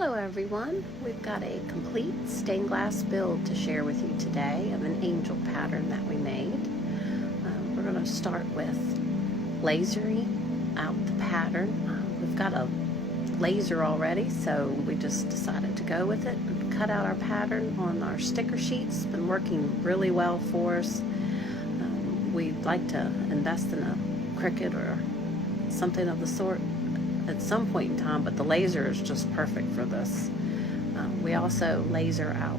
Hello everyone, we've got a complete stained glass build to share with you today of an angel pattern that we made. We're going to start with lasering out the pattern. We've got a laser already, so we just decided to go with it and cut out our pattern on our sticker sheets. It's been working really well for us. We'd like to invest in a Cricut or something of the sort at some point in time, but the laser is just perfect for this. We also laser out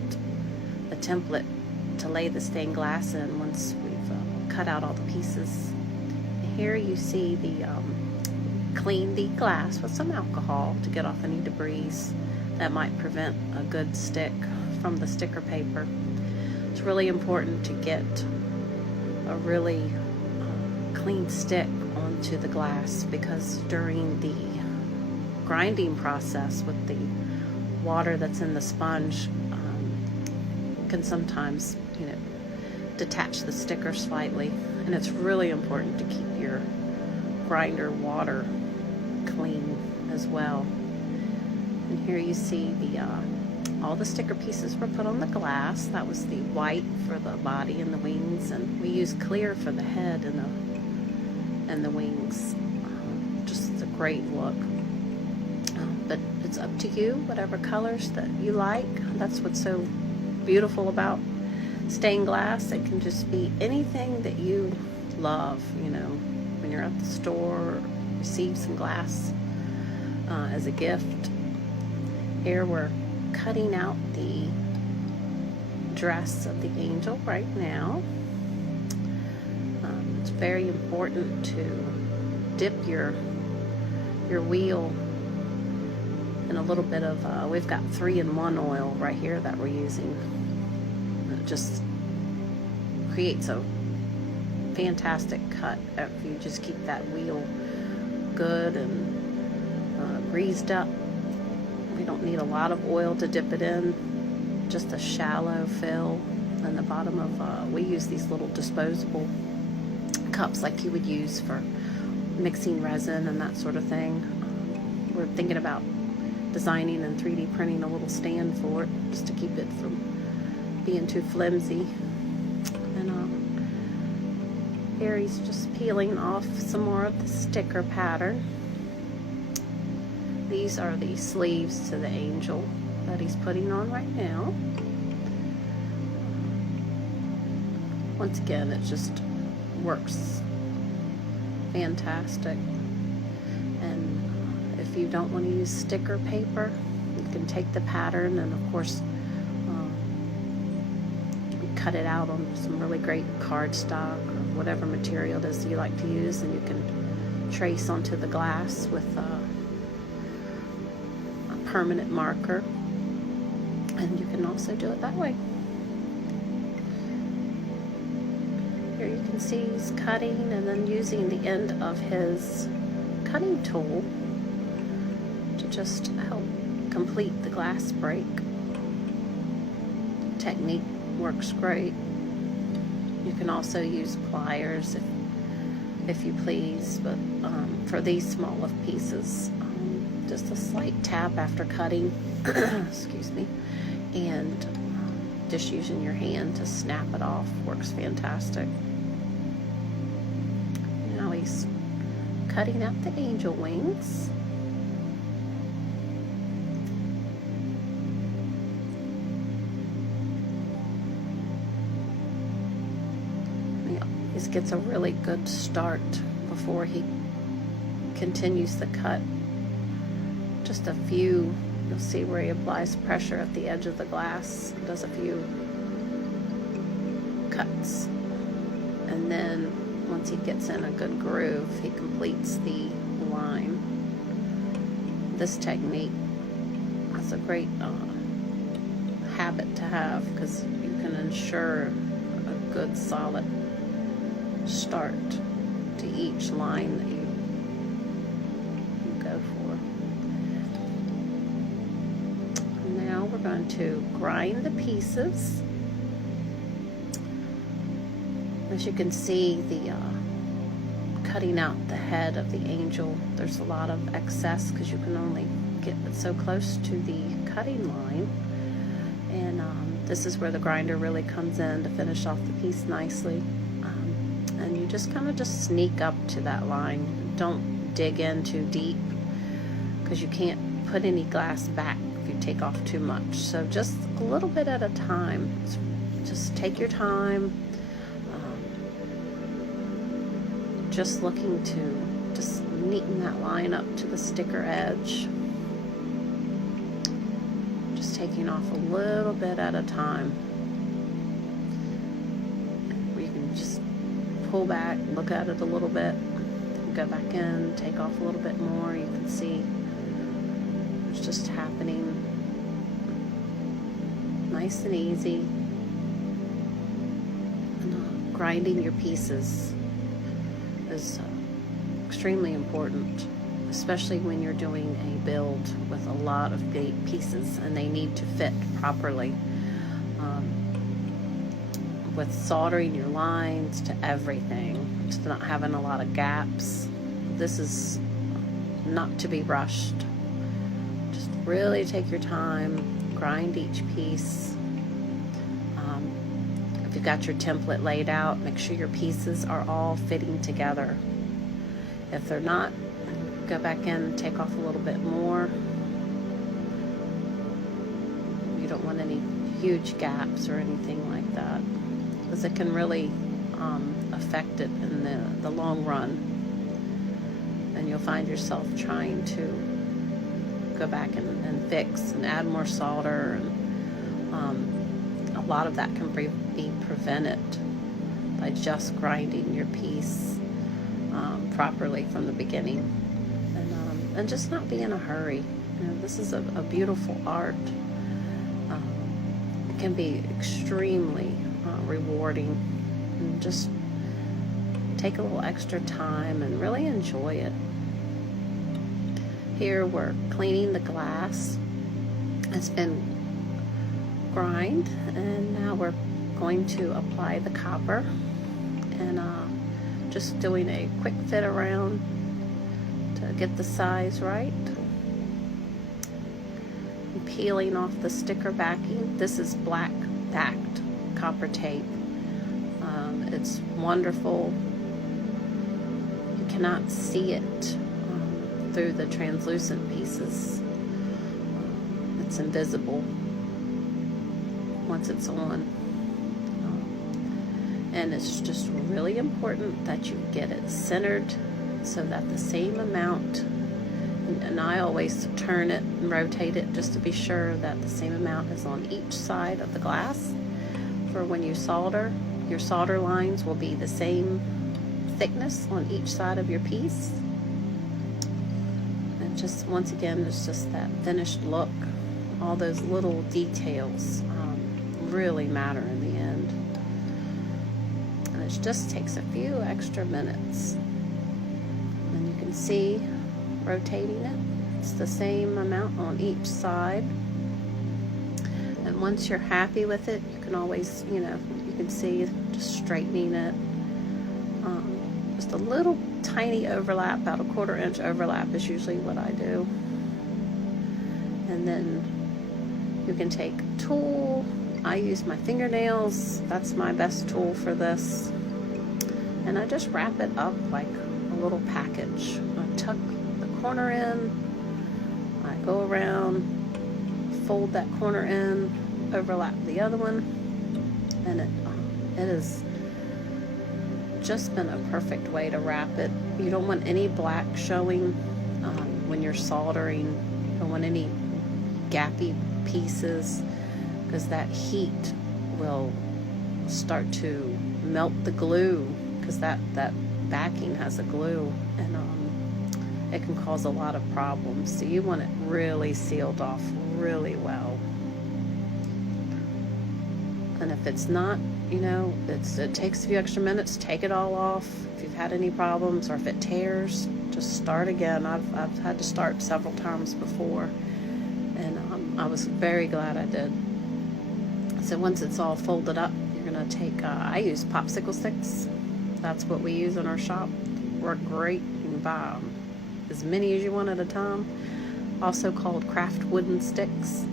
the template to lay the stained glass in once we've cut out all the pieces. Here you see the clean the glass with some alcohol to get off any debris that might prevent a good stick from the sticker paper. It's really important to get a really clean stick onto the glass, because during the grinding process with the water that's in the sponge can sometimes, detach the sticker slightly, and it's really important to keep your grinder water clean as well. And here you see the all the sticker pieces were put on the glass. That was the white for the body and the wings, and we used clear for the head and the wings. Just a great look. But it's up to you, whatever colors that you like. That's what's so beautiful about stained glass. It can just be anything that you love. When you're at the store, receive some glass as a gift. Here we're cutting out the dress of the angel right now. It's very important to dip your wheel in a little bit of, we've got 3-in-1 oil right here that we're using. It just creates a fantastic cut if you just keep that wheel good and greased up. We don't need a lot of oil to dip it in, just a shallow fill. And the bottom of, we use these little disposable cups like you would use for mixing resin and that sort of thing. We're thinking about designing and 3D printing a little stand for it, just to keep it from being too flimsy. And here he's just peeling off some more of the sticker pattern. These are the sleeves to the angel that he's putting on right now. Once again, it just works fantastic. And if you don't want to use sticker paper, you can take the pattern and of course cut it out on some really great cardstock or whatever material it is you like to use, and you can trace onto the glass with a permanent marker, and you can also do it that way. Here you can see he's cutting and then using the end of his cutting tool to just help complete the glass break. Technique works great. You can also use pliers if you please, but for these small of pieces, just a slight tap after cutting, excuse me, and just using your hand to snap it off works fantastic. Now he's cutting out the angel wings. He gets a really good start before he continues the cut. Just a few, you'll see where he applies pressure at the edge of the glass, does a few cuts, and then once he gets in a good groove, he completes the line. This technique is a great habit to have, because you can ensure a good solid start to each line that you go for. Now we're going to grind the pieces. As you can see, the cutting out the head of the angel, there's a lot of excess because you can only get so close to the cutting line. And this is where the grinder really comes in to finish off the piece nicely. And you just kind of just sneak up to that line. Don't dig in too deep, because you can't put any glass back if you take off too much. So just a little bit at a time. Just take your time. Just looking to just neaten that line up to the sticker edge. Just taking off a little bit at a time. You can just pull back, look at it a little bit, go back in, take off a little bit more. You can see it's just happening nice and easy. And grinding your pieces is extremely important, especially when you're doing a build with a lot of big pieces and they need to fit properly. With soldering your lines to everything, just not having a lot of gaps, this is not to be rushed. Just really take your time, grind each piece. If you've got your template laid out, make sure your pieces are all fitting together. If they're not, go back in and take off a little bit more. You don't want any huge gaps or anything like that, because it can really affect it in the long run. And you'll find yourself trying to go back and fix and add more solder. And a lot of that can be prevented by just grinding your piece properly from the beginning, and just not be in a hurry. You know, this is a beautiful art. It can be extremely rewarding, and just take a little extra time and really enjoy it. Here we're cleaning the glass. It's been grind, and now we're going to apply the copper, and just doing a quick fit around to get the size right. And peeling off the sticker backing. This is black backed copper tape. It's wonderful. You cannot see it through the translucent pieces. It's invisible once it's on. And it's just really important that you get it centered so that the same amount, and I always turn it and rotate it just to be sure that the same amount is on each side of the glass. For when you solder, your solder lines will be the same thickness on each side of your piece. And just once again, it's just that finished look. All those little details really matter in the end. And it just takes a few extra minutes. And you can see, rotating it, it's the same amount on each side. And once you're happy with it, you can always, you can see just straightening it. Just a little tiny overlap, about a 1/4 inch overlap is usually what I do. And then you can take a tool. I use my fingernails. That's my best tool for this. And I just wrap it up like a little package. I tuck the corner in. I go around, fold that corner in, overlap the other one, and it has just been a perfect way to wrap it. You don't want any black showing when you're soldering. You don't want any gappy pieces, because that heat will start to melt the glue, because that backing has a glue, and it can cause a lot of problems. So you want it really sealed off really well. And if it's not, it takes a few extra minutes, take it all off. If you've had any problems, or if it tears, just start again. I've had to start several times before, and I was very glad I did. So once it's all folded up, you're gonna take, I use popsicle sticks. That's what we use in our shop. Work great. You can buy as many as you want at a time. also called craft wooden sticks,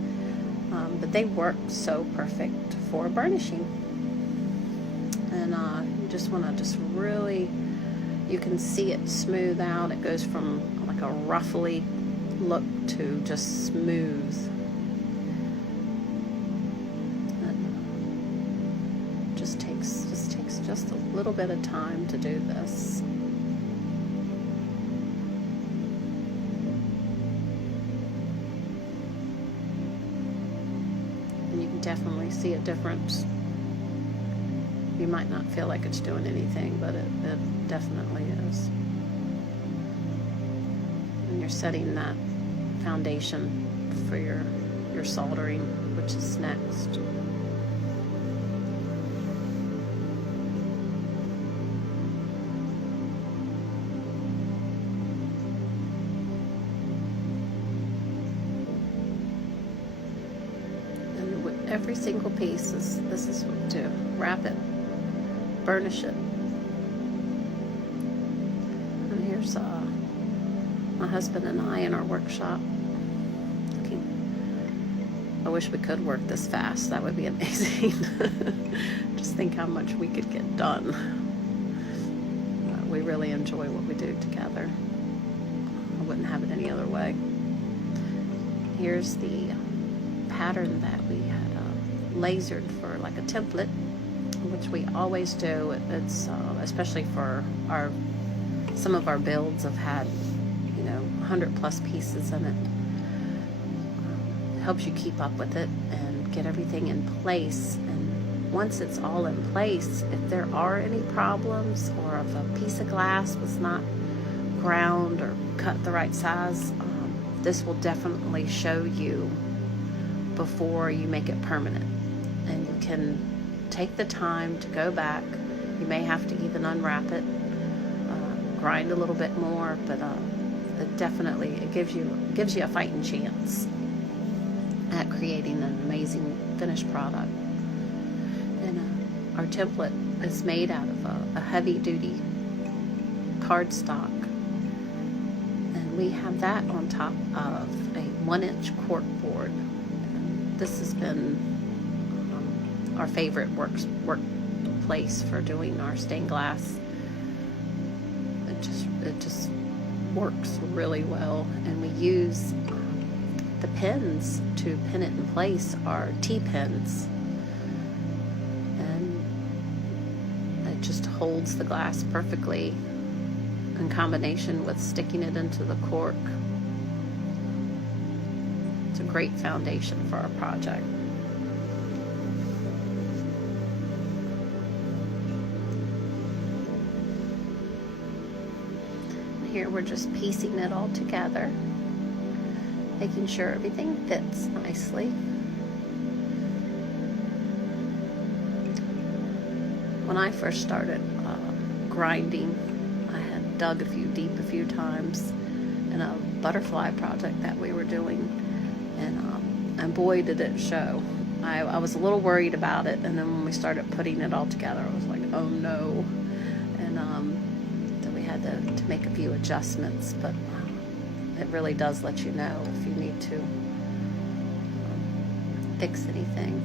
but they work so perfect for burnishing. And you just want to just really, you can see it smooth out. It goes from like a ruffly look to just smooth. And just takes just a little bit of time to do this. And you can definitely see a difference. You might not feel like it's doing anything, but it definitely is. And you're setting that foundation for your soldering, which is next. And with every single piece, this is what to wrap it, burnish it. And here's my husband and I in our workshop. I wish we could work this fast. That would be amazing. Just think how much we could get done. We really enjoy what we do together. I wouldn't have it any other way. Here's the pattern that we had lasered for like a template, which we always do. It's especially for some of our builds have had 100+ pieces in it. It helps you keep up with it and get everything in place. And once it's all in place, if there are any problems, or if a piece of glass was not ground or cut the right size, this will definitely show you before you make it permanent. And you can take the time to go back. You may have to even unwrap it, grind a little bit more, but it definitely gives you a fighting chance at creating an amazing finished product. And our template is made out of a heavy-duty cardstock, and we have that on top of a 1-inch cork board. And this has been our favorite workplace for doing our stained glass. It just works really well, and we use the pins to pin it in place are T-pins, and it just holds the glass perfectly in combination with sticking it into the cork. It's a great foundation for our project. Here we're just piecing it all together, making sure everything fits nicely. When I first started grinding, I had dug deep a few times in a butterfly project that we were doing, and boy did it show. I was a little worried about it, and then when we started putting it all together, I was like, oh no. And so we had to make a few adjustments, but it really does let you know if you need to fix anything.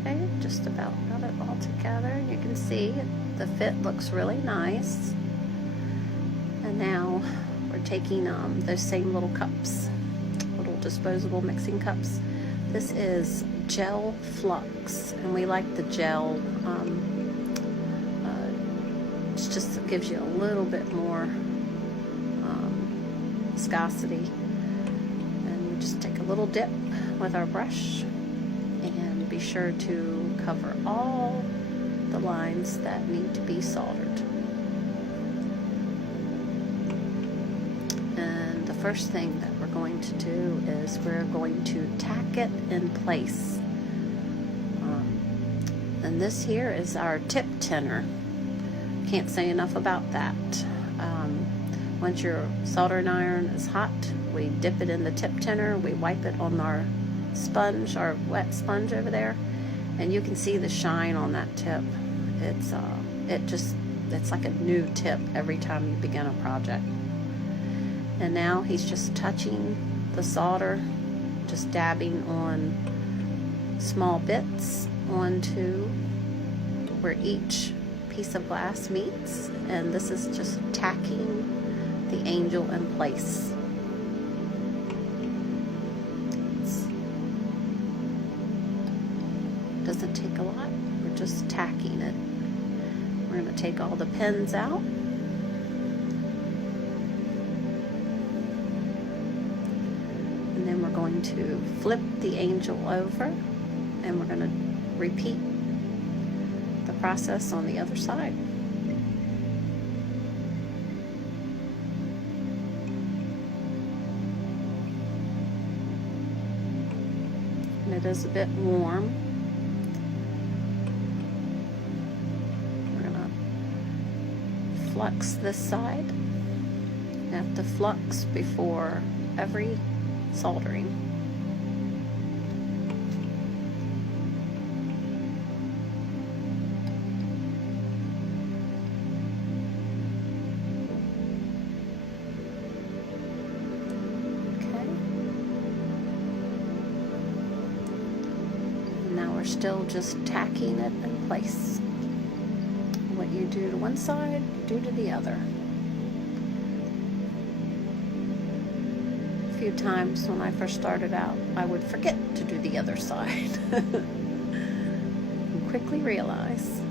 Okay, just about got it all together. You can see the fit looks really nice. And now we're taking those same little cups, little disposable mixing cups. This is gel flux, and we like the gel. It just gives you a little bit more viscosity. And we just take a little dip with our brush and be sure to cover all the lines that need to be soldered. And the first thing that we're going to do is we're going to tack it in place. And this here is our tip tinner. Can't say enough about that. Once your soldering iron is hot, we dip it in the tip tinner, we wipe it on our sponge, our wet sponge over there, And you can see the shine on that tip. It's like a new tip every time you begin a project. And now he's just touching the solder, just dabbing on small bits onto where each piece of glass meets, and this is just tacking the angel in place. It doesn't take a lot, we're just tacking it. We're going to take all the pins out. And then we're going to flip the angel over, and we're going to repeat the process on the other side. And it is a bit warm. We're going to flux this side. You have to flux before every soldering. We're still just tacking it in place. What you do to one side, do to the other. A few times when I first started out, I would forget to do the other side. And quickly realize.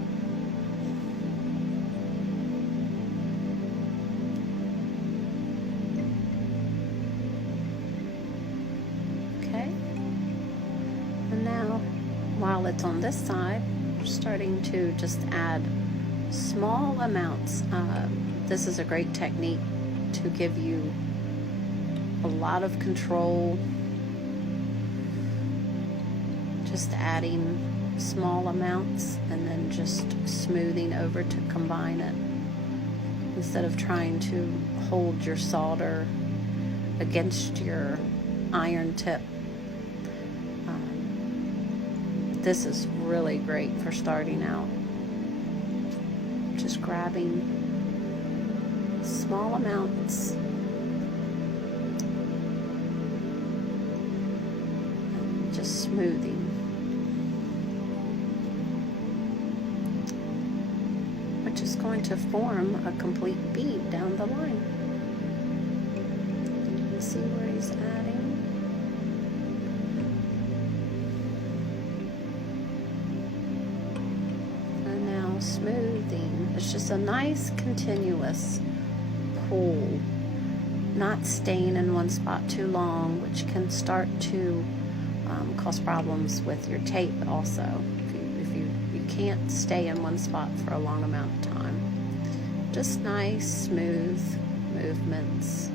Okay. And now, while it's on this side, we're starting to just add small amounts. This is a great technique to give you a lot of control. Just adding small amounts and then just smoothing over to combine it, instead of trying to hold your solder against your iron tip. This is really great for starting out. Just grabbing small amounts and just smoothing. Which is going to form a complete bead down the line. You can see where he's adding. Smoothing. It's just a nice continuous pull, not staying in one spot too long, which can start to cause problems with your tape also. If you can't stay in one spot for a long amount of time. Just nice, smooth movements.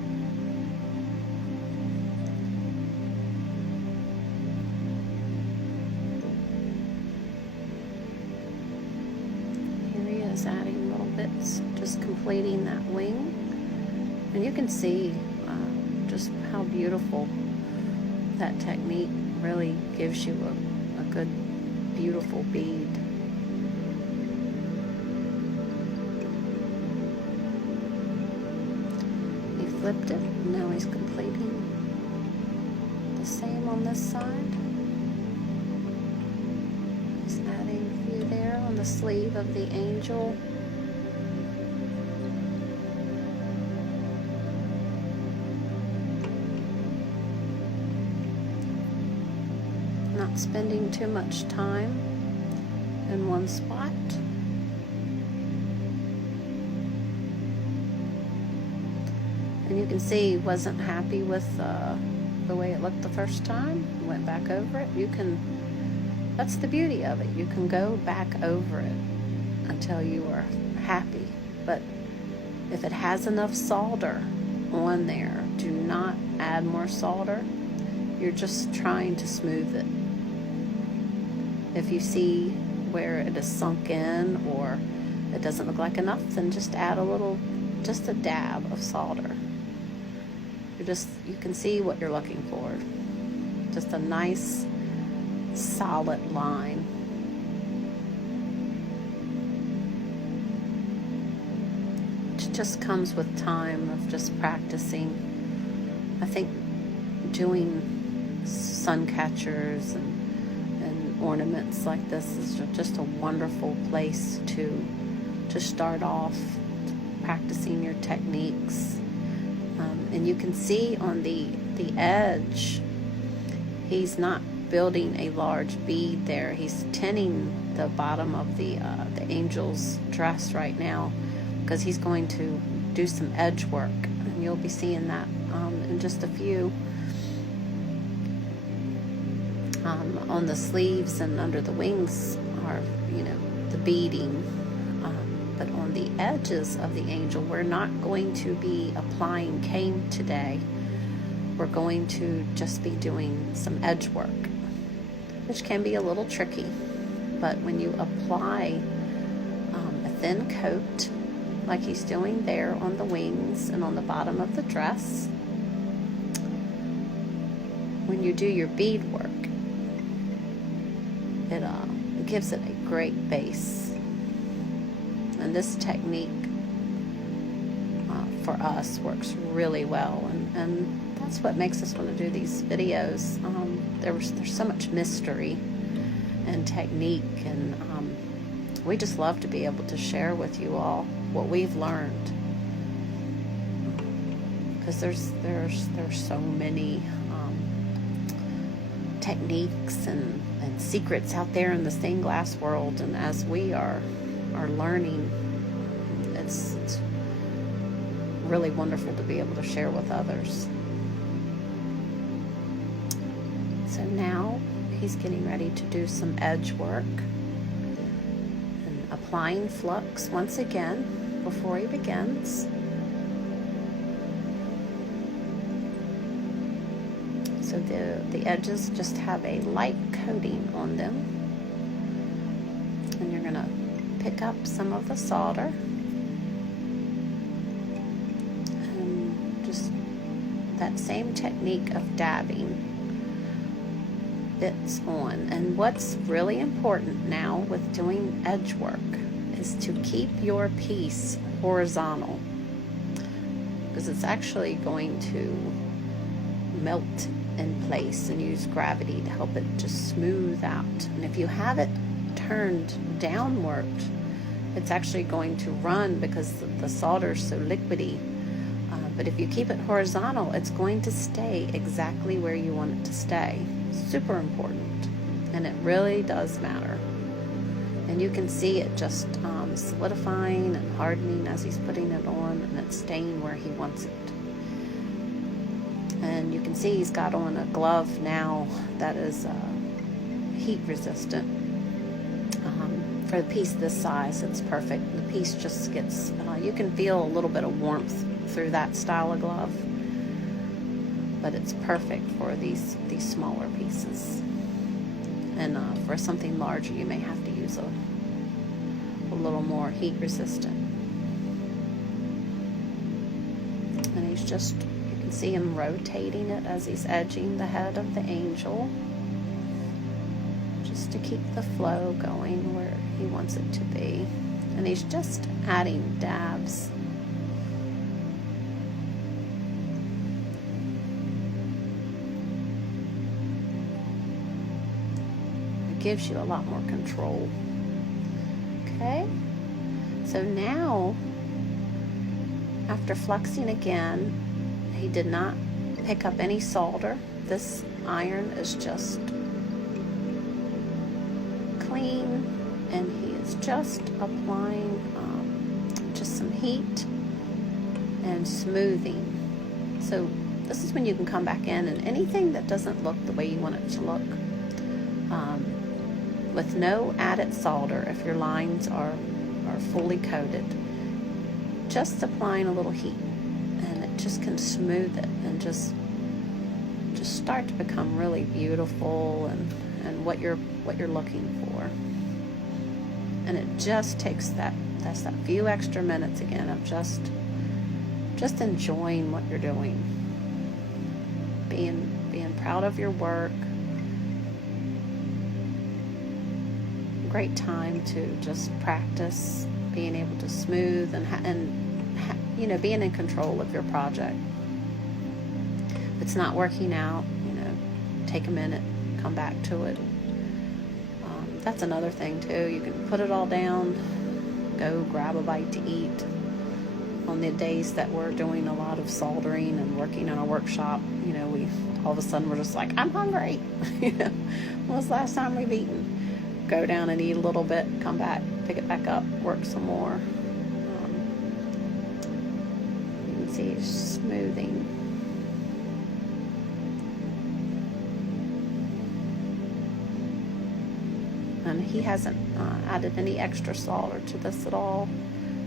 Adding little bits, just completing that wing, and you can see just how beautiful that technique really gives you a good, beautiful bead. He flipped it, and now he's completing the same on this side. There on the sleeve of the angel. Not spending too much time in one spot. And you can see he wasn't happy with the way it looked the first time. Went back over it. That's the beauty of it. You can go back over it until you are happy. But if it has enough solder on there, do not add more solder. You're just trying to smooth it. If you see where it is sunk in or it doesn't look like enough, then just add just a dab of solder. You can see what you're looking for. Just a nice solid line. just comes with time of just practicing. I think doing sun catchers and ornaments like this is just a wonderful place to start off practicing your techniques. And you can see on the edge, he's not building a large bead there. He's tinning the bottom of the angel's dress right now, because he's going to do some edge work, and you'll be seeing that in just a few. On the sleeves and under the wings are, the beading. But on the edges of the angel, we're not going to be applying cane today. We're going to just be doing some edge work, which can be a little tricky. But when you apply a thin coat, like he's doing there on the wings and on the bottom of the dress, when you do your bead work, it gives it a great base. And this technique for us works really well, and that's what makes us want to do these videos. There's so much mystery and technique, and we just love to be able to share with you all what we've learned, because there's so many techniques and secrets out there in the stained glass world, and as we are learning, it's really wonderful to be able to share with others. So now he's getting ready to do some edge work and applying flux once again before he begins. So the edges just have a light coating on them, and you're going to pick up some of the solder and just that same technique of dabbing bits on. And what's really important now with doing edge work is to keep your piece horizontal, because it's actually going to melt in place and use gravity to help it just smooth out. And if you have it turned downward, it's actually going to run because the solder is so liquidy. But if you keep it horizontal, it's going to stay exactly where you want it to stay. Super important, and it really does matter. And you can see it just solidifying and hardening as he's putting it on, and it's staying where he wants it. And you can see he's got on a glove now that is heat resistant. For a piece this size, it's perfect. The piece just gets, you can feel a little bit of warmth through that style of glove, but it's perfect for these smaller pieces. And for something larger, you may have to use a little more heat resistant. And he's just, you can see him rotating it as he's edging the head of the angel, just to keep the flow going where he wants it to be. And he's just adding dabs. It gives you a lot more control. Okay, so now after fluxing again, he did not pick up any solder. This iron is just clean, and he is just applying just some heat and smoothing. So this is when you can come back in, and anything that doesn't look the way you want it to look, with no added solder, if your lines are fully coated, just applying a little heat, and it just can smooth it and just start to become really beautiful and what you're looking for. And it just takes that few extra minutes again of just enjoying what you're doing, being proud of your work. Great time to just practice being able to smooth and being in control of your project. If it's not working out, take a minute, come back to it. That's another thing too. You can put it all down, go grab a bite to eat. On the days that we're doing a lot of soldering and working in our workshop, we all of a sudden we're just like, I'm hungry. When was the last time we've eaten? Go down and eat a little bit, come back, pick it back up, work some more. You can see smoothing. And he hasn't added any extra solder to this at all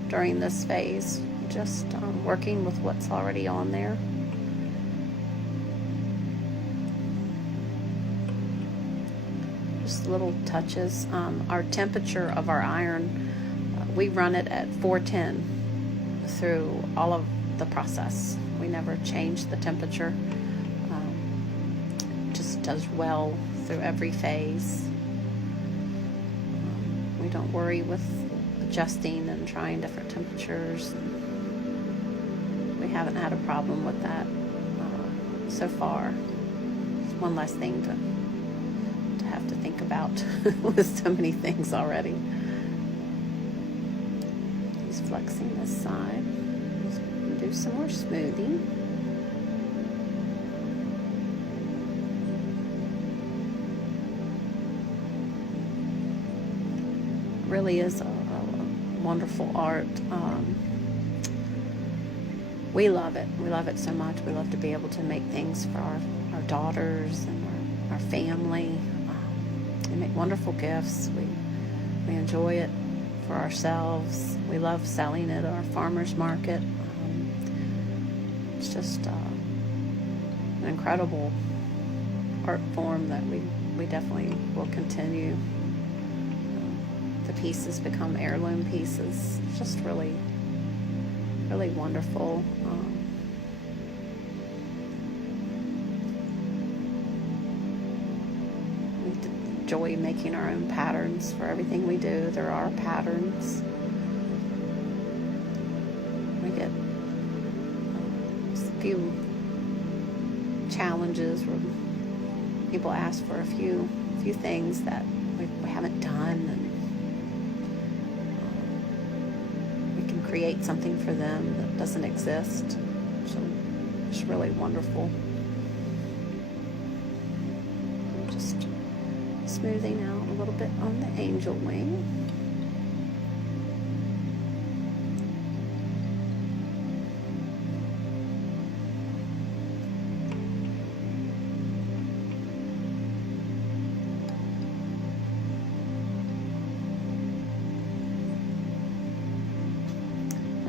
during this phase, just working with what's already on there. Just little touches. Our temperature of our iron, we run it at 410 through all of the process. We never change the temperature. Just does well through every phase. We don't worry with adjusting and trying different temperatures. We haven't had a problem with that so far. It's one less thing to have to think about with so many things already. He's flexing this side. Do some more smoothing. Really is a wonderful art. We love it. We love it so much. We love to be able to make things for our daughters and our family. We make wonderful gifts. We enjoy it for ourselves. We love selling it at our farmers market. It's just an incredible art form that we definitely will continue. The pieces become heirloom pieces. It's just really, really wonderful. We enjoy making our own patterns for everything we do. There are patterns. We get a few challenges where people ask for a few things that we haven't done, and create something for them that doesn't exist. So it's really wonderful. I'm just smoothing out a little bit on the angel wing.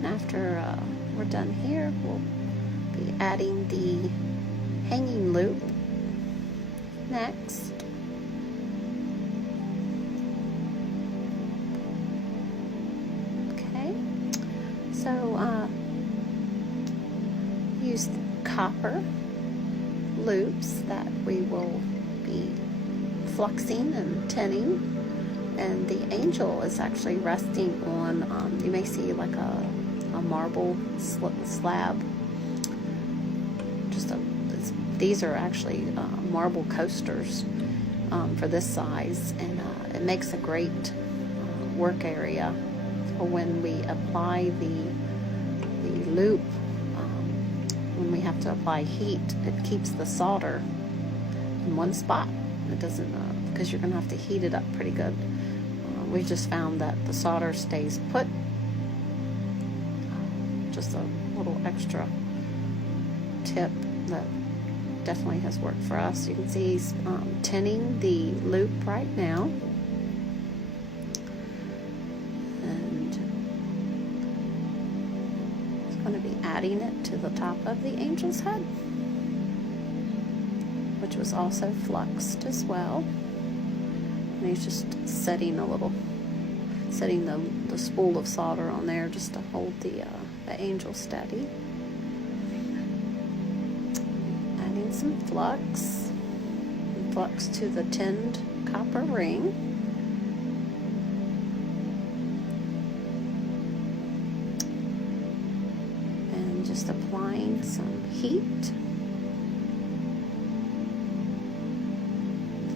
After we're done here, we'll be adding the hanging loop next. Okay, so use the copper loops that we will be fluxing and tinning, and the angel is actually resting on, you may see like a marble slab. These are actually marble coasters for this size, and it makes a great work area for when we apply the loop. When we have to apply heat, it keeps the solder in one spot. It doesn't, because you're going to have to heat it up pretty good. We just found that the solder stays put. Just a little extra tip that definitely has worked for us. You can see he's tinning the loop right now, and he's going to be adding it to the top of the angel's head, which was also fluxed as well. And he's just setting the spool of solder on there just to hold the angel steady. Adding some flux to the tinned copper ring. just applying some heat.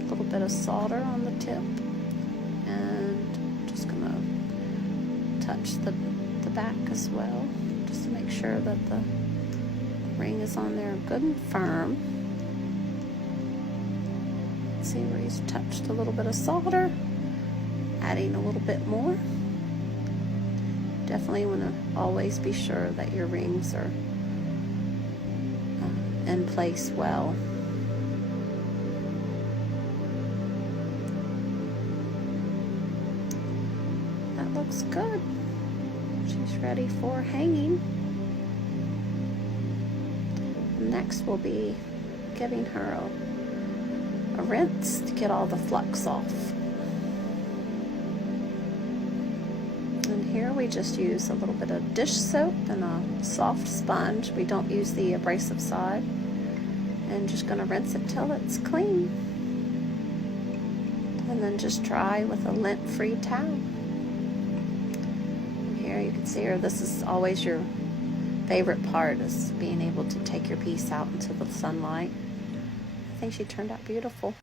A little bit of solder on the tip. And just gonna touch the back as well, just to make sure that the ring is on there good and firm. See where he's touched a little bit of solder, adding a little bit more. Definitely want to always be sure that your rings are in place well. That looks good. She's ready for hanging. Next we'll be giving her a rinse to get all the flux off. And here we just use a little bit of dish soap and a soft sponge. We don't use the abrasive side. And just gonna rinse it till it's clean. And then just dry with a lint-free towel. And here you can see her, this is always your favorite part, is being able to take your piece out into the sunlight. I think she turned out beautiful.